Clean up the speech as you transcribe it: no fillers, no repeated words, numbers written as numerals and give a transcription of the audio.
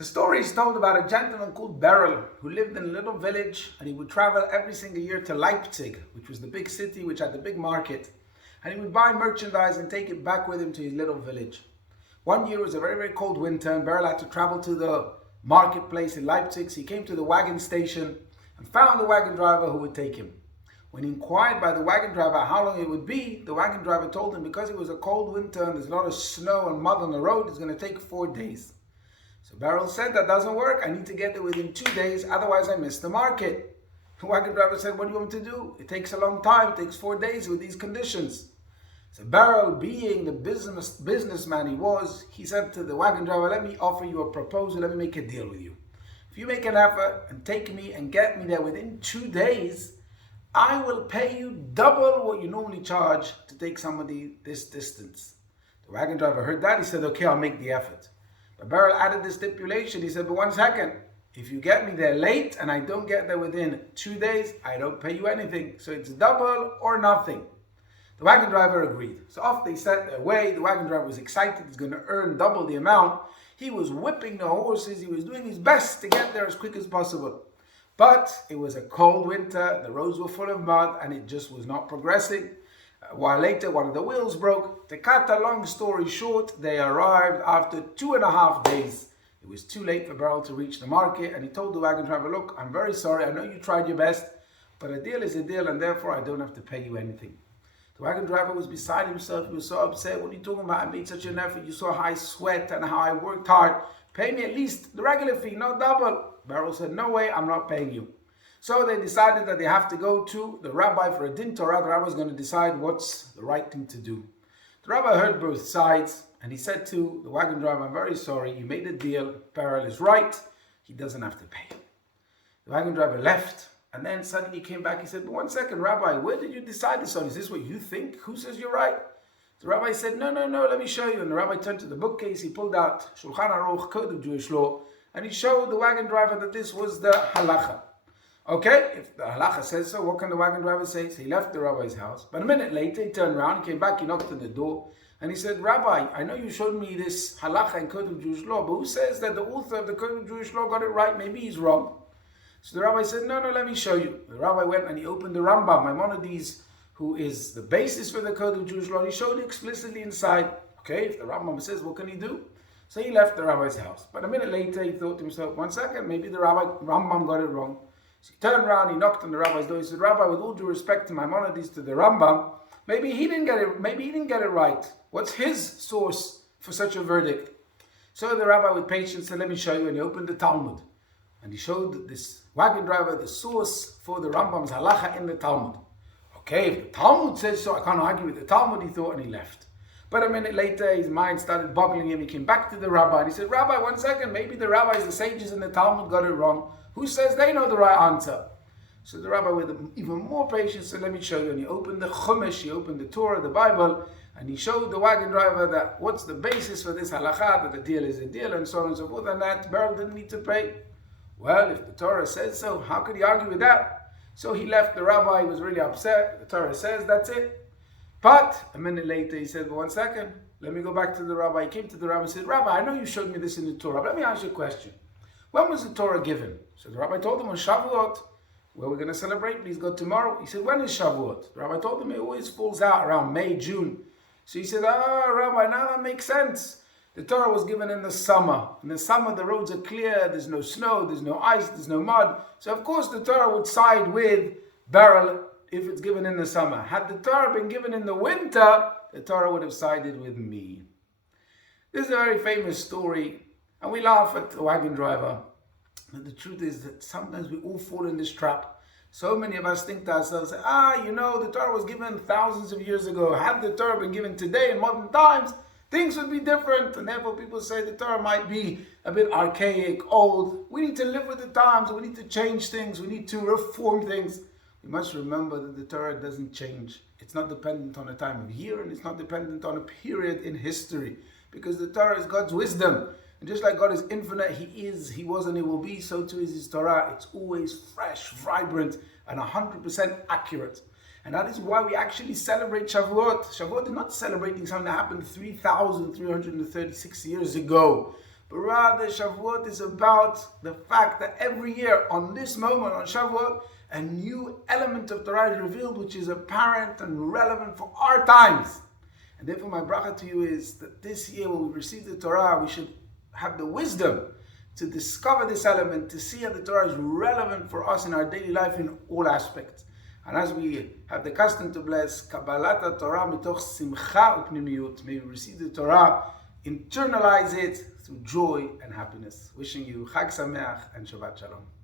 The story is told about a gentleman called Beryl who lived in a little village, and he would travel every single year to Leipzig, which was the big city which had the big market, and he would buy merchandise and take it back with him to his little village. One year was a very, very cold winter, and Beryl had to travel to the marketplace in Leipzig, so he came to the wagon station and found the wagon driver who would take him. When he inquired by the wagon driver how long it would be, the wagon driver told him because it was a cold winter and there's a lot of snow and mud on the road, it's going to take 4 days. So Beryl said, that doesn't work. I need to get there within 2 days, otherwise I miss the market. The wagon driver said, what do you want me to do? It takes a long time, it takes 4 days with these conditions. So Beryl, being the businessman he was, he said to the wagon driver, let me offer you a proposal, let me make a deal with you. If you make an effort and take me and get me there within 2 days, I will pay you double what you normally charge to take somebody this distance. The wagon driver heard that, he said, okay, I'll make the effort. But Beryl added the stipulation. He said, but 1 second, if you get me there late and I don't get there within 2 days, I don't pay you anything. So it's double or nothing. The wagon driver agreed. So off they set their way. The wagon driver was excited. He's going to earn double the amount. He was whipping the horses. He was doing his best to get there as quick as possible. But it was a cold winter. The roads were full of mud and it just was not progressing. A while later, one of the wheels broke. To cut a long story short, they arrived after 2.5 days. It was too late for Beryl to reach the market, and he told the wagon driver, look, I'm very sorry, I know you tried your best, but a deal is a deal, and therefore I don't have to pay you anything. The wagon driver was beside himself. He was so upset. What are you talking about? I made such an effort. You saw how I sweat and how I worked hard. Pay me at least the regular fee, not double. Beryl said, no way, I'm not paying you. So they decided that they have to go to the rabbi for a din Torah. The rabbi was going to decide what's the right thing to do. The rabbi heard both sides, and he said to the wagon driver, I'm very sorry, you made a deal. Beryl is right. He doesn't have to pay. The wagon driver left, and then suddenly he came back. He said, but 1 second, Rabbi, where did you decide this on? Is this what you think? Who says you're right? The rabbi said, no, let me show you. And the rabbi turned to the bookcase. He pulled out Shulchan Aruch, Code of Jewish Law, and he showed the wagon driver that this was the halacha. Okay, if the halacha says so, what can the wagon driver say? So he left the rabbi's house. But a minute later, he turned around, he came back, he knocked on the door, and he said, Rabbi, I know you showed me this halacha and Code of Jewish Law, but who says that the author of the Code of Jewish Law got it right? Maybe he's wrong. So the rabbi said, no, let me show you. The rabbi went and he opened the Rambam, Maimonides, who is the basis for the Code of Jewish Law. He showed it explicitly inside. Okay, if the Rambam says, what can he do? So he left the rabbi's house. But a minute later, he thought to himself, 1 second, maybe the Rambam got it wrong. So he turned around, he knocked on the rabbi's door. He said, Rabbi, with all due respect to Maimonides, to the Rambam, maybe he didn't get it right. What's his source for such a verdict? So the rabbi with patience said, let me show you. And he opened the Talmud. And he showed this wagon driver the source for the Rambam's halacha in the Talmud. Okay, if the Talmud says so, I can't argue with the Talmud, he thought, and he left. But a minute later, his mind started boggling him. He came back to the rabbi and he said, Rabbi, 1 second, maybe the rabbis, the sages in the Talmud got it wrong. Who says they know the right answer? So the rabbi, with even more patience, said, let me show you. And he opened the Chumash, he opened the Torah, the Bible, and he showed the wagon driver that what's the basis for this halacha, that the deal is a deal, and so on and so forth, and that Beryl didn't need to pay. Well, if the Torah says so, how could he argue with that? So he left the rabbi, he was really upset. The Torah says, that's it. But a minute later, he said, 1 second, let me go back to the rabbi. He came to the rabbi and said, Rabbi, I know you showed me this in the Torah, but let me ask you a question. When was the Torah given? So the rabbi told him on Shavuot, where we're going to celebrate, please go tomorrow. He said, when is Shavuot? The rabbi told him it always falls out around May, June. So he said, Rabbi, now that makes sense. The Torah was given in the summer. In the summer, the roads are clear, there's no snow, there's no ice, there's no mud. So of course the Torah would side with Beryl if it's given in the summer. Had the Torah been given in the winter, the Torah would have sided with me. This is a very famous story, and we laugh at the wagon driver. But the truth is that sometimes we all fall in this trap. So many of us think to ourselves, the Torah was given thousands of years ago. Had the Torah been given today in modern times, things would be different. And therefore people say the Torah might be a bit archaic, old. We need to live with the times. We need to change things. We need to reform things. We must remember that the Torah doesn't change. It's not dependent on a time of year, and it's not dependent on a period in history. Because the Torah is God's wisdom. And just like God is infinite, He is, He was, and He will be, so too is His Torah. It's always fresh, vibrant, and 100% accurate. And that is why we actually celebrate Shavuot. Shavuot is not celebrating something that happened 3,336 years ago. but rather Shavuot is about the fact that every year on this moment, on Shavuot, a new element of Torah is revealed which is apparent and relevant for our times. And therefore my bracha to you is that this year when we receive the Torah, we should have the wisdom to discover this element, to see how the Torah is relevant for us in our daily life in all aspects. And as we have the custom to bless, Kabbalat Torah mitoch simcha upnimiyut, may we receive the Torah, internalize it through joy and happiness. Wishing you Chag Sameach and Shabbat Shalom.